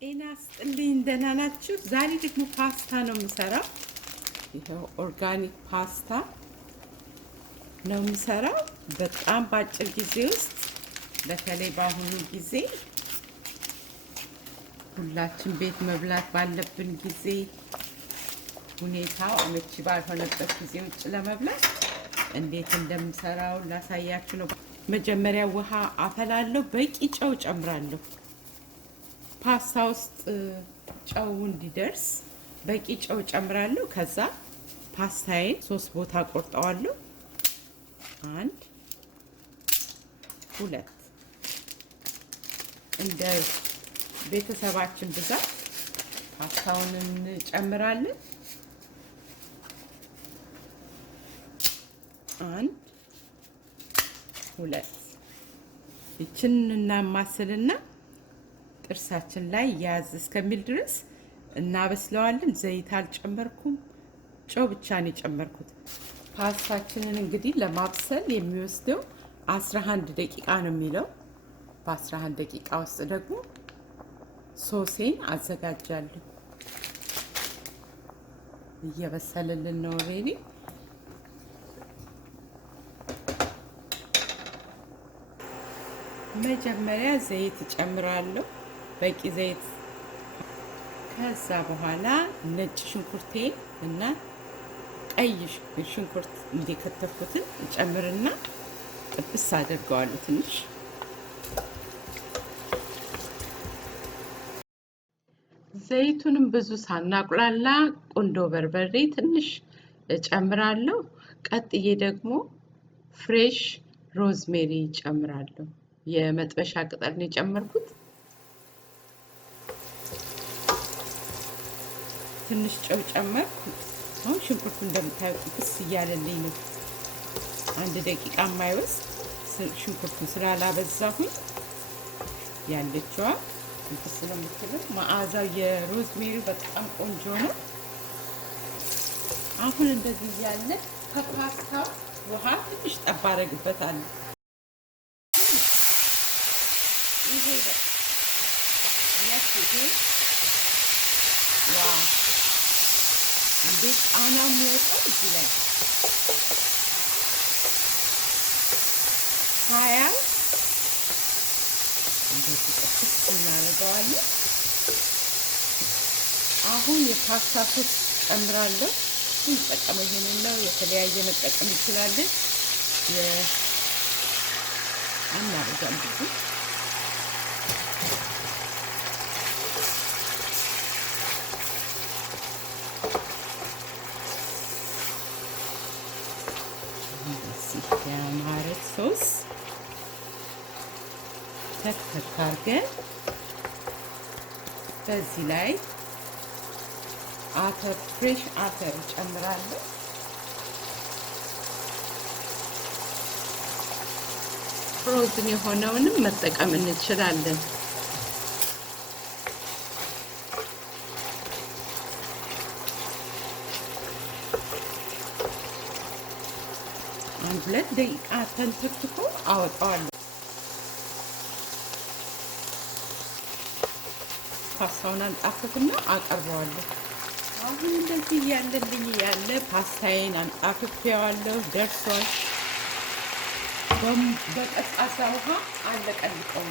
ጤናስጥልኝ ደህና ናችሁ? ዛሬ ደግሞ ፓስታ ነው የምሰራው። ይሄው ኦርጋኒክ ፓስታ ነው የምሰራው። በጣም በአጭር ጊዜ ውስጥ በተለይ በአሁኑ ጊዜ ሁላችን ቤት መብላት ባለብን ጊዜ ሁኔታው አመቺ ባልሆነበት ጊዜ ውጭ ለመብላት እንዴት እንደምሰራው ላሳያችሁ ነው። መጀመሪያ ውሃ አፈላለሁ፣ በቂ ጨው ጨምራለሁ። ፓስታ ውስጥ ጨው እንዲደርስ በቂ ጨው ጨምራለሁ። ከዛ ፓስታዬን 3 ቦታ ቆርጠዋለሁ። 1 2 እንደ ቤተሰባችን ብዛት ፓስታውን እንጨምራለን። 1 2 ይችን እናማስልና ጥርሳችን ላይ ያዝ እስከሚል ድረስ እናበስለዋለን። ዘይት አልጨመርኩም፣ ጨው ብቻ ነው የጨመርኩት። ፓስታችንን እንግዲህ ለማብሰል የሚወስደው 11 ደቂቃ ነው የሚለው። በ11 ደቂቃ ውስጥ ደግሞ ሶሴን አዘጋጃለሁ። እየበሰለልን ነው ኦሬዲ። መጀመሪያ ዘይት ጨምራለሁ፣ በቂ ዘይት። ከዛ በኋላ ነጭ ሽንኩርቴን እና ቀይ ሽንኩርት እንዲከተፍኩትን ጨምርና ጥብስ አደርገዋለሁ ትንሽ። ዘይቱንም ብዙ ሳናቁላላ ቁንዶ በርበሬ ትንሽ ጨምራለሁ። ቀጥዬ ደግሞ ፍሬሽ ሮዝሜሪ ጨምራለሁ። የመጥበሻ ቅጠል ነው የጨመርኩት። ትንሽ ጨው ጨመርኩ። አሁን ሽንኩርቱ እንደምታዩት ጥብስ እያለልኝ ነው። 1 ደቂቃ የማይወስድ ሽንኩርቱን ስላላበዛሁኝ ያለችዋ ጥብስ ስለምትለው መዓዛው የሮዝሜሪ በጣም ቆንጆ ነው። አሁን እንደዚህ እያለ ከፓስታው ውሃ ትንሽ ጠብ አደርግበታለሁ። ይሄ ዋው እንዴት ጣና የሚወጣው እዚህ ላይ ሀያል እንደዚህ ጥብስ እናደርገዋለን። አሁን የፓስታ ሶስ ጨምራለሁ። እንጠቀመው ይሄንን ነው። የተለያየ መጠቀም እንችላለን። አናበዛም ብዙ። የማረ ሶስ ተከክ አድርገን በዚህ ላይ አተር ፍሬሽ አተር ጨምራለሁ። ፍሮዝን የሆነውንም መጠቀም እንችላለን። ሁለት ደቂቃ ተንተክትኮ አወጣዋለሁ። ፓስታውን አንጣፍኩና አቀርበዋለሁ። አሁን እንደዚህ ያለልኝ ያለ ፓስታዬን አንጣፍቼዋለሁ፣ ደርሷል። በቀዝቃዛ ውሃ አለቀልቀው።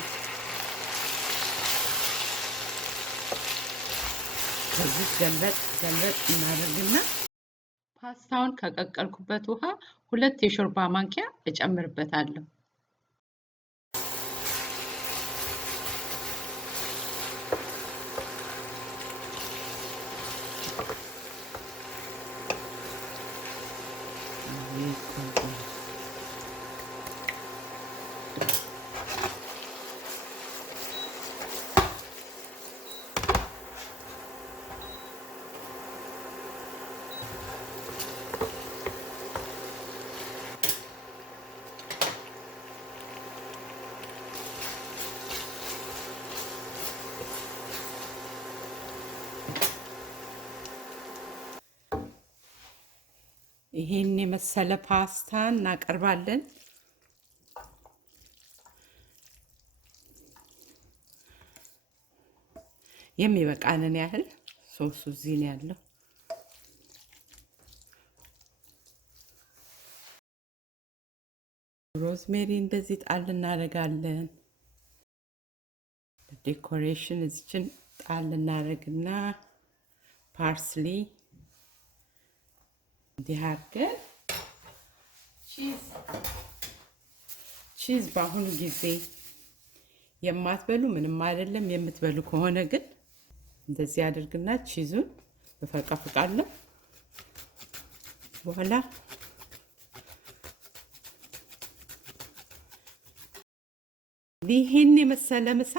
ከዚህ ገልበጥ እናደርግና ፓስታውን ከቀቀልኩበት ውሃ 2 የሾርባ ማንኪያ እጨምርበታለሁ። ይሄን የመሰለ ፓስታ እናቀርባለን። የሚበቃንን ያህል ሶሱ እዚህ ነው ያለው። ሮዝሜሪ እንደዚህ ጣል እናደርጋለን። ዴኮሬሽን እዚችን ጣል እናደርግና ፓርስሊ እንዲያርገን ቺዝ በአሁኑ ጊዜ የማትበሉ ምንም አይደለም። የምትበሉ ከሆነ ግን እንደዚህ አድርግና ቺዙን በፈቃፍቃለሁ። በኋላ ይሄን የመሰለ ምሳ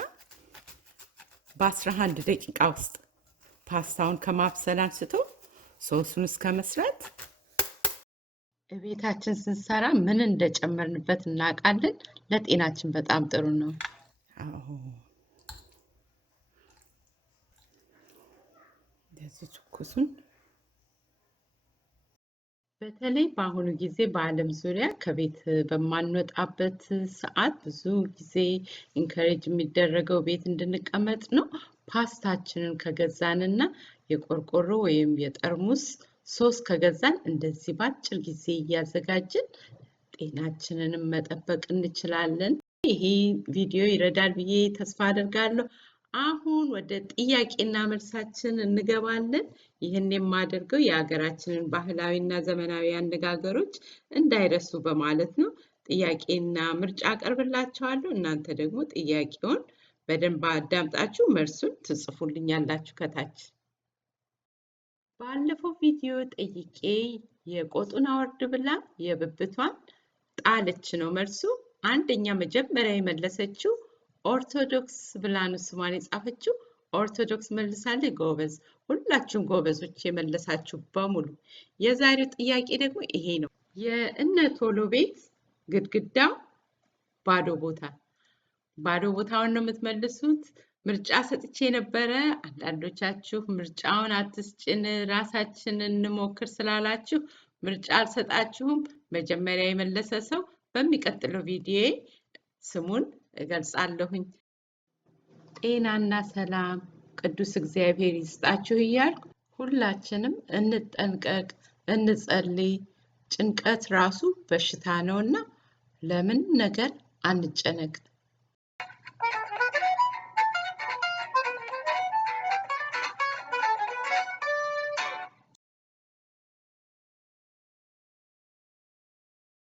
በ11 ደቂቃ ውስጥ ፓስታውን ከማብሰል አንስቶ ሶሱን እስከ መስራት ቤታችን ስንሰራ ምን እንደጨመርንበት እናውቃለን። ለጤናችን በጣም ጥሩ ነው። እንደዚህ ትኩሱን በተለይ በአሁኑ ጊዜ በዓለም ዙሪያ ከቤት በማንወጣበት ሰዓት ብዙ ጊዜ ኢንከሬጅ የሚደረገው ቤት እንድንቀመጥ ነው። ፓስታችንን ከገዛንና የቆርቆሮ ወይም የጠርሙስ ሶስ ከገዛን እንደዚህ ባጭር ጊዜ እያዘጋጀን ጤናችንንም መጠበቅ እንችላለን። ይሄ ቪዲዮ ይረዳል ብዬ ተስፋ አደርጋለሁ። አሁን ወደ ጥያቄና መልሳችን እንገባለን። ይህን የማደርገው የሀገራችንን ባህላዊና ዘመናዊ አነጋገሮች እንዳይረሱ በማለት ነው። ጥያቄና ምርጫ አቀርብላችኋለሁ። እናንተ ደግሞ ጥያቄውን በደንብ አዳምጣችሁ መልሱን ትጽፉልኛላችሁ ከታች። ባለፈው ቪዲዮ ጠይቄ የቆጡን አወርድ ብላ የብብቷን ጣለች ነው መልሱ። አንደኛ መጀመሪያ የመለሰችው ኦርቶዶክስ ብላ ነው ስሟን የጻፈችው። ኦርቶዶክስ መልሳለች። ጎበዝ፣ ሁላችሁም ጎበዞች የመለሳችሁ በሙሉ። የዛሬው ጥያቄ ደግሞ ይሄ ነው። የእነ ቶሎ ቤት ግድግዳው ባዶ ቦታውን ነው የምትመልሱት። ምርጫ ሰጥቼ ነበረ። አንዳንዶቻችሁ ምርጫውን አትስጭን ራሳችንን እንሞክር ስላላችሁ ምርጫ አልሰጣችሁም። መጀመሪያ የመለሰ ሰው በሚቀጥለው ቪዲዮ ስሙን እገልጻለሁኝ። ጤናና ሰላም ቅዱስ እግዚአብሔር ይስጣችሁ እያልኩ ሁላችንም እንጠንቀቅ፣ እንጸልይ። ጭንቀት ራሱ በሽታ ነውና ለምን ነገር አንጨነቅ።